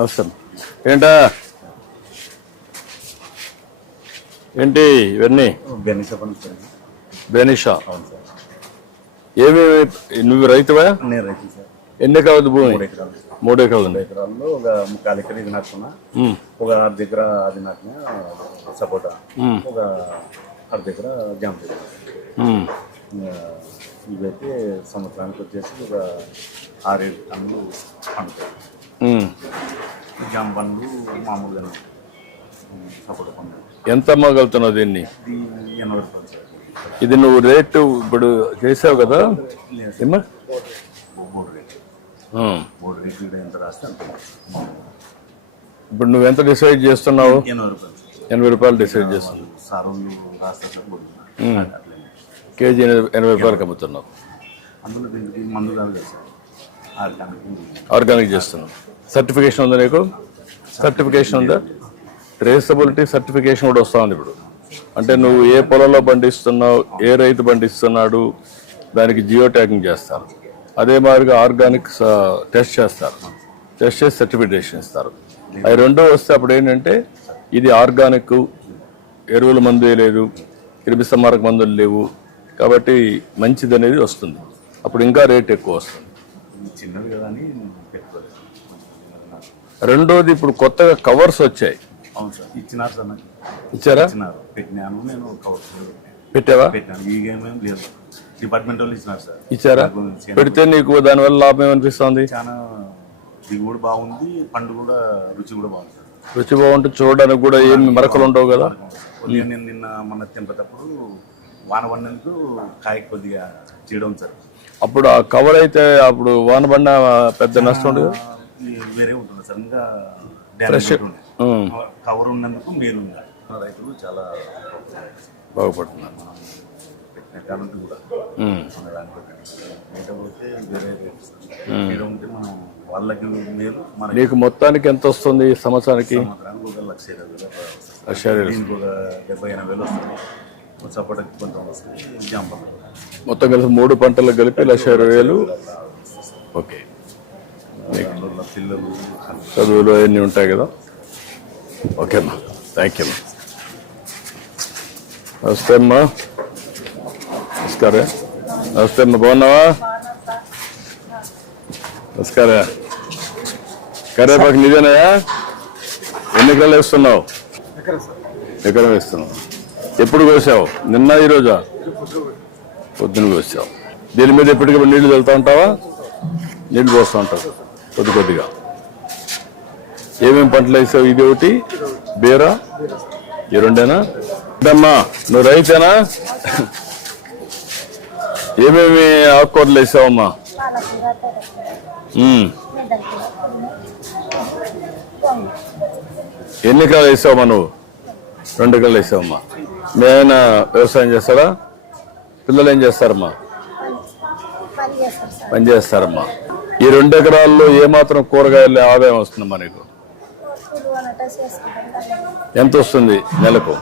అవసరం ఏంటా ఏంటి ఇవన్నీ బెనిషా ఏమేమి నువ్వు రైతువా? ఎన్ని ఎకరాలు భూమి? 3 ఎకరాలు. 3 ఎకరాల్లో ఒక 3/4 ఎకరం ఇది నాటుకున్నా, ఒక 6 దగ్గర అది నాటినా సపోటా, ఒక 6 దగ్గర జామ చెట్టు. ఇవైతే సంవత్సరానికి వచ్చేసి ఒక 6-7 టన్నులు పండుతాయి. జామ పండ్లు మామూలుగా సపోటా పండ్లు. ఎంత అమ్మగలుగుతున్నావు దీన్ని? 80 రూపాయలు సార్. ఇది నువ్వు రేటు ఇప్పుడు చేసావు కదా? ఇప్పుడు నువ్వు ఎంత డిసైడ్ చేస్తున్నావు? 80 రూపాయలు డిసైడ్ చేస్తున్నావు. కేజీ 80 రూపాయలకి అమ్ముతున్నావు. ఆర్గానిక్ చేస్తున్నావు. సర్టిఫికేషన్ ఉందా నీకు? సర్టిఫికేషన్ ఉందా? ట్రేసబిలిటీ సర్టిఫికేషన్ కూడా వస్తా ఉంది ఇప్పుడు. అంటే నువ్వు ఏ పొలంలో పండిస్తున్నావు, ఏ రైతు పండిస్తున్నాడు, దానికి జియో ట్యాగింగ్ చేస్తారు. అదే మాదిరిగా ఆర్గానిక్ టెస్ట్ చేస్తారు. టెస్ట్ చేసి సర్టిఫికేషన్ ఇస్తారు. అవి రెండో వస్తే అప్పుడు ఏంటంటే ఇది ఆర్గానిక్, ఎరువుల మందు వేయలేదు, క్రిమిసంహారక మందులు లేవు కాబట్టి మంచిది అనేది వస్తుంది. అప్పుడు ఇంకా రేట్ ఎక్కువ వస్తుంది. రెండోది ఇప్పుడు కొత్తగా కవర్స్ వచ్చాయి. ఇచ్చారా? పెట్టావా? డిపార్ట్మెంట్ వాళ్ళు ఇచ్చినారు సార్. ఇచ్చారా? పెడితే నీకు దానివల్ల లాభం ఏమనిపిస్తుంది? చాలా దిగుబడి బాగుంది, పండు కూడా రుచి కూడా బాగుంది. రుచి బాగుంటుంది, చూడడానికి కూడా ఏమి మరకలు ఉండవు కదా. నేను నిన్న మన తింపేటప్పుడు వాన పడినందుకు కాయ కొద్దిగా చేయడం సార్. అప్పుడు ఆ కవర్ అయితే అప్పుడు వాన పడిన పెద్ద నష్టం ఉండదు, వేరే ఉంటుంది సార్. ఇంకా కవర్ ఉన్నందుకు మేలు రైతులు చాలా బాగుపడుతున్నారు. కూడా వాళ్ళకి మేలు. నీకు మొత్తానికి ఎంత వస్తుంది సంవత్సరానికి? 1,70,000 వస్తుంది. సపోటాకి కొంచెం వస్తుంది. జామ మొత్తం కలిసి 3 పంటలకు కలిపి 1,60,000. ఓకే. పిల్లలు చదువులు అవన్నీ ఉంటాయి కదా. ఓకేమ్మా, థ్యాంక్ యూ అమ్మా. నమస్తే అమ్మా. నమస్కారం. నమస్తే అమ్మా, బాగున్నావా? నమస్కారం. కరేపాకు నిజానయా? ఎన్ని ఎకరాలు వేస్తున్నావు? ఎకరం వేస్తున్నావు. ఎప్పుడు కోసావు? నిన్న ఈరోజా? పొద్దున కోసావు. దీని మీద ఎప్పటికప్పుడు నీళ్లు చల్లుతూ ఉంటావా? నీళ్లు పోస్తూ ఉంటావు కొద్ది కొద్దిగా. ఏమేమి పంటలు వేసావు? ఇది ఒకటి, బీరా, ఈ రెండేనా? అమ్మా నువ్వు రైతేనా? ఏమేమి ఆకుకూరలు వేసావమ్మా? ఎన్ని ఎకరాలు వేసావమ్మా నువ్వు? 2 ఎకరాలు వేసావమ్మా. మీ ఆయన వ్యవసాయం చేస్తారా? పిల్లలు ఏం చేస్తారమ్మా? పని చేస్తారమ్మా. ఈ 2 ఎకరాల్లో ఏమాత్రం కూరగాయలు ఆదాయం వస్తుందమ్మా నీకు? ఎంత వస్తుంది నెలకు?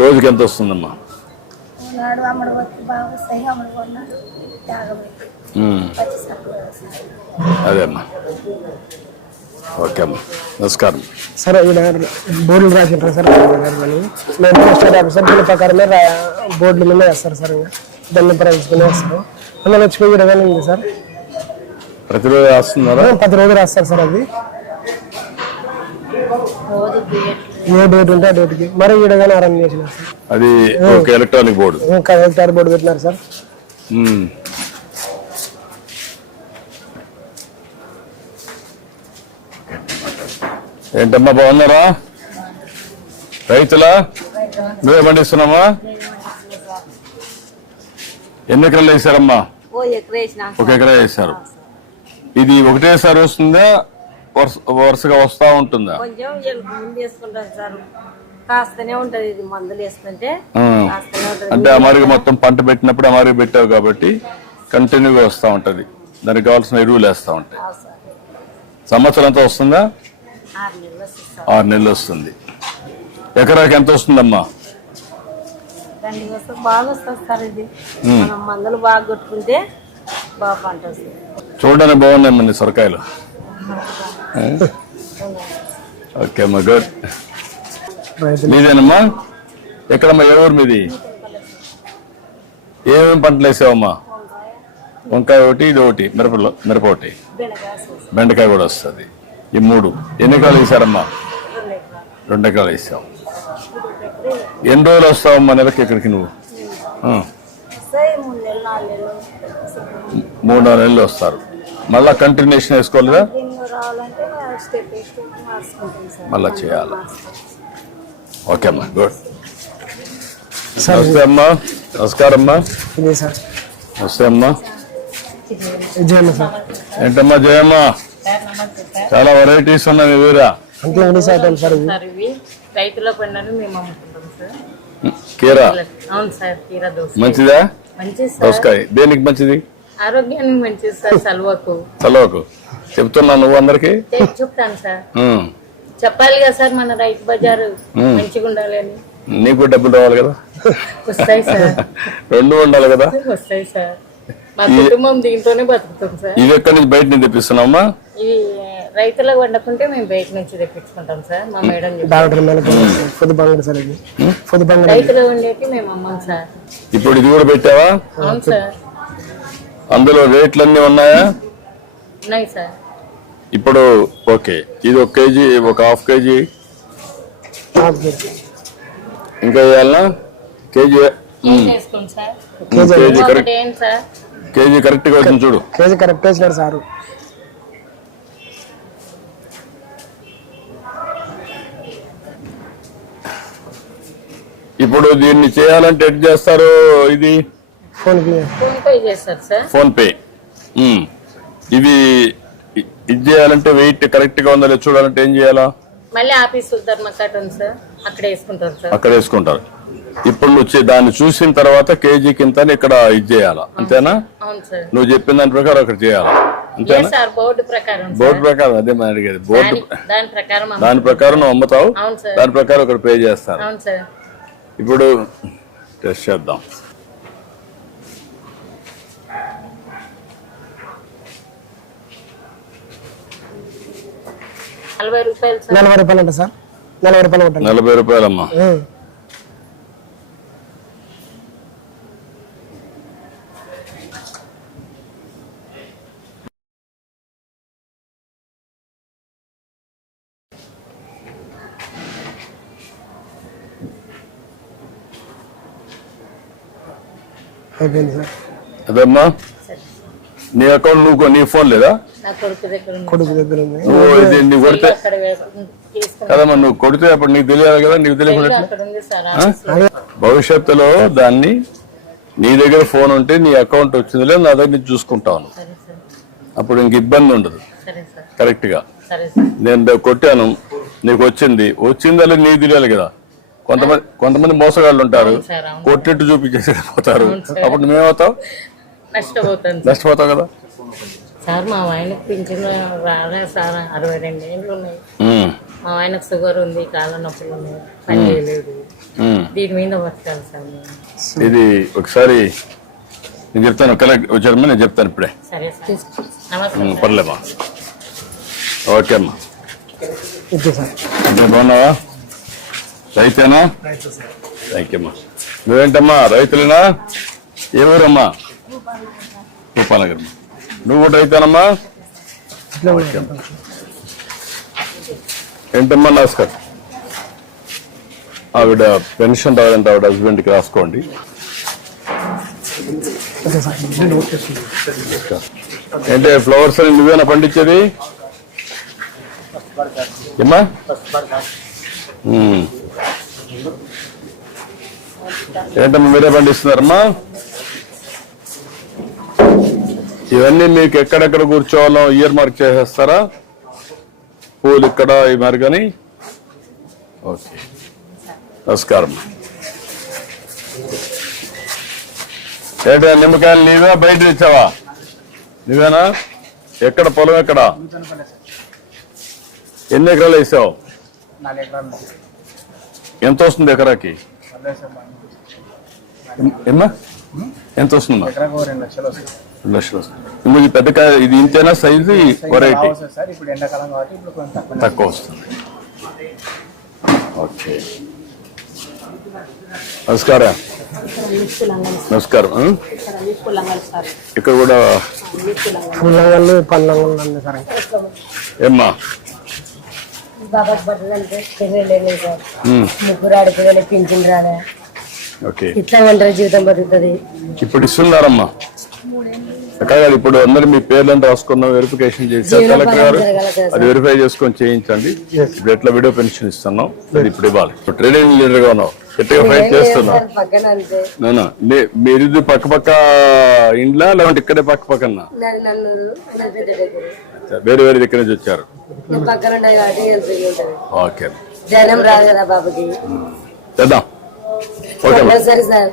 రోజుకి ఎంత వస్తుందమ్మా? అదే అమ్మా. ఓకే అమ్మా, నమస్కారం. సార్ బోర్డులు రాసింటారు సార్. మేము స్టేట్ ఆఫీసర్ బిల్ ప్రకారమే బోర్డుల మీద వేస్తారు సార్. దాన్ని ప్రవేశించుకుని వేస్తారు. అందులో వచ్చిపోయి విడగానే ఉంది సార్. ప్రతిరోజు రాస్తున్నారా? ప్రతిరోజు రాస్తారు సార్. అది ఏ డేట్ ఉంటే ఆ డేట్కి మరి విడగానే అరేంజ్ చేసినారు సార్. అది ఎలక్ట్రానిక్ బోర్డు, ఎలక్ట్రానిక్ బోర్డు పెట్టినారు సార్. ఏంటమ్మా, బాగున్నారా? రైతులా? నువ్వే పండిస్తున్నామా? ఎన్ని ఎకరాలు వేసారమ్మా? 1 ఎకరా వేసారు. ఇది ఒకటేసారి వస్తుందా, వరుసగా వస్తా ఉంటుందా? అంటే అమరుగు మొత్తం పంట పెట్టినప్పుడు అమరుగు పెట్టావు కాబట్టి కంటిన్యూగా వస్తూ ఉంటది. దానికి కావాల్సిన ఎరువులు వేస్తూ ఉంటాయి. సంవత్సరం అంతా వస్తుందా? 6 నెలలు వస్తుంది. ఎకరాకి ఎంత వస్తుందమ్మా? దండి వస్తే బాగా వస్తుంది సార్. ఇది మనం మందులు బాగా కొట్టుకుంటే బాగా పంట వస్తుంది. చూడడానికి బాగున్నాయి సొరకాయలు. ఓకే అమ్మా, గుడ్. మీదేనమ్మా? ఎక్కడమ్మా, ఏ ఊరు మీది? ఏమేమి పంటలు వేసావమ్మా? వంకాయ ఒకటి, ఇది ఒకటి, మిరప ఒకటి, బెండకాయ కూడా వస్తుంది. ఈ 3 ఎన్ని ఎకరాలు వేసారమ్మా? 2 ఎకరాలు వేసావు. ఎన్ని రోజులు వస్తావమ్మా నెలకి ఇక్కడికి నువ్వు? 3-4 నెలలు వస్తారు. మళ్ళా కంటిన్యూషన్ వేసుకోలేదా? మళ్ళా చేయాలి. ఓకే అమ్మా, గుడ్. నమస్తే అమ్మా. నమస్కారం అమ్మా. నమస్తే అమ్మా. ఏంటమ్మా జయమ్మ, చాలా వెరైటీస్ ఉన్నాయి ఊరా. రైతుల పండుగ మేము అమ్ముకుంటాం సార్. కీరా? అవును సార్, కీరా దోస మంచిదా? మంచిది సార్. దోసకాయ దేనికి మంచిది? ఆరోగ్యానికి మంచిది సార్. చలవకు చెప్తున్నా నువ్వు అందరికి చెప్తాను సార్. చెప్పాలి కదా సార్, మన రైతు బజారు మంచిగా ఉండాలి అని. నీకు డబ్బులు రావాలి కదా? వస్తాయి సార్. 2 ఉండాలి కదా? వస్తాయి సార్. మా కుటుంబం దీంతోనే బతుకుతాం సార్. ఇది ఎక్కడి నుంచి బయట నుంచి తెప్పిస్తున్నామా? ఇవి రైతులకు వండుకుంటే మేము బయట నుంచి తెప్పించుకుంటాం సార్. మా మేడం రైతులు ఉండేటి మేము అమ్మాం సార్. ఇప్పుడు ఇది కూడా పెట్టావా? అవును సార్. అందులో రేట్లు అన్ని ఉన్నాయా? ఉన్నాయి సార్. ఇప్పుడు ఓకే, ఇది 1 కేజీ, ఒక 1/2 కేజీ ఇంకా వేయాలనా? కేజీ వేసుకోండి సార్. కేజీ కరెక్ట్ గా వచ్చింది చూడు. కేజీ కరెక్ట్ వేసినాడు సార్. ఇప్పుడు దీన్ని చేయాలంటే ఎట్ చేస్తారు? ఇది ఫోన్ పే చేస్తారు సార్. PhonePe. ఇది చేయాలంటే వెయిట్ కరెక్ట్ గా ఉందా లేదా చూడాలంటే ఏం చేయాలా? మళ్ళీ ఆఫీస్ ధర్మకట్ ఉంది సార్, అక్కడ వేసుకుంటారు సార్. అక్కడ వేసుకుంటారు. ఇప్పుడు నువ్వు దాన్ని చూసిన తర్వాత కేజీ కింద ఇక్కడ ఇది చేయాలా, అంతేనా? అవును సార్. నువ్వు చెప్పిన దాని ప్రకారం అక్కడ చేయాలా, అంతేనా? బోర్డు ప్రకారం. బోర్డు ప్రకారం అదే మనం అడిగేది. బోర్డు దాని ప్రకారం నువ్వు అమ్ముతావు, దాని ప్రకారం ఇక్కడ పే చేస్తారు. అవును సార్. ఇప్పుడు టెస్ట్ చేద్దాం. రూపాయలు అంట సార్. 40 రూపాయలు ఉంటుంది. 40 రూపాయలమ్మా. అయిపోయింది సార్. అదమ్మా నీ అకౌంట్ నువ్వు, నీ ఫోన్ లేదా? కొడుకు దగ్గర ఉంది. నువ్వు కొడితే కదమ్మా, నువ్వు కొడితే అప్పుడు నీకు తెలియాలి కదా. నీకు తెలియకుండా భవిష్యత్తులో దాన్ని నీ దగ్గర ఫోన్ ఉంటే నీ అకౌంట్ వచ్చింది లేదు, నా దగ్గర నుంచి చూసుకుంటాను. అప్పుడు ఇంక ఇబ్బంది ఉండదు. కరెక్ట్ గా నేను కొట్టాను, నీకు వచ్చిందా నీకు తెలియాలి కదా. కొంతమంది మోసగాళ్ళు ఉంటారు, కొట్టినట్టు చూపించేసి పోతారు. అప్పుడు నువ్వేమవుతావు? నష్టపోతావు కదా సార్. మా ఆయనకు పింఛన్ రాలే సార్. 62 ఏళ్ళు ఉన్నాయి. మా ఆయనకు షుగర్ ఉంది, కాళ్ళ నొప్పులు ఉన్నాయి, పని చేయలేదు. దీని మీద బతకాలి సార్. ఇది ఒకసారి నేను చెప్తాను, కలెక్ట్ వచ్చారమ్మా, నేను చెప్తాను ఇప్పుడే. సరే సార్. నమస్తే. పర్లేమ్మా. ఓకే అమ్మా. సార్ బాగున్నావా? రైతేనా? థ్యాంక్ యూ అమ్మా. నువ్వేంటమ్మా రైతులేనా? ఏ ఊరమ్మా? భూపాలనగర్. నువ్వు కూడా రైతేనమ్మా? ఏంటమ్మా? నమస్కారం. ఆవిడ పెన్షన్ రావాలంటే ఆవిడ హస్బెండ్కి రాసుకోండి. ఏంటి ఫ్లవర్స్ అని నువ్వేనా పండించేది? ఏమ్మా? ఏంటమ్మా మీరే పండిస్తున్నారమ్మా? ఇవన్నీ మీకు ఎక్కడెక్కడ కూర్చోవాలో ఇయర్ మార్క్ చేసేస్తారా? పూలు ఇక్కడ ఈ మరి కానీ. ఓకే, నమస్కారం. ఏంటా నిమ్మకాయలు నీవే బయట తెచ్చావా? నువ్వేనా? ఎక్కడ పొలం ఎక్కడ? ఎన్ని ఎకరాలు వేసావు? 4 ఎకరాలు. ఎంత వస్తుంది ఎకరాకి? ఏమ్మా ఎంత వస్తుందమ్మా? ఎకరాకు 2 లక్షలు వస్తుంది 2 లక్షలు వస్తుంది. ఇంకో ఈ పెద్ద కాయ ఇది ఇంతేనా సైజు వెరైటీ వస్తుంది సార్. ఇప్పుడు ఎండాకాలం కాబట్టి ఇప్పుడు కొంచెం తక్కువ. తక్కువ వస్తుంది. ఓకే నమస్కారం. నమస్కారం. ఇక్కడ కూడా పుల్లంగళ్ళు పల్లంగళ్ళు అన్నీ సార్. ఏమ్మా బాబాకి బట్టలు అంటే తెలియలేదు సార్. ముగ్గురు ఆడపిల్లలు పింఛన్ రాదా, ఓకే ఇట్లా ఒంటరి జీవితం బతుకుతుంది. ఇప్పుడు ఇస్తున్నారమ్మా కాదు. ఇప్పుడు అందరు మీ పేర్లను రాసుకున్నాం, వెరిఫికేషన్ చేశారు కలెక్టర్ గారు. అది వెరిఫై చేసుకొని చేయించండి. ఇప్పుడు ఎట్లా వీడియో పెన్షన్ ఇస్తున్నాం అది ఇప్పుడు ఇవ్వాలి. ఇప్పుడు ట్రేడింగ్ లీడర్ గా ఉన్నావు, గట్టిగా ఫైట్ చేస్తున్నావు. పక్కన అంతే మీరు ఇది పక్క పక్క ఇండ్లా లేదంటే ఇక్కడే పక్క పక్కన నాది నన్నూరు, నాది పెద్ద దగ్గర. వేరే వేరే దగ్గర నుంచి వచ్చారు. నేను పక్కన ఉంటాయి కాబట్టి హెల్ప్ ఉంటుంది. ఓకే జనం రాదు కదా బాబుకి. చేద్దాం. ఓకే సరే సార్.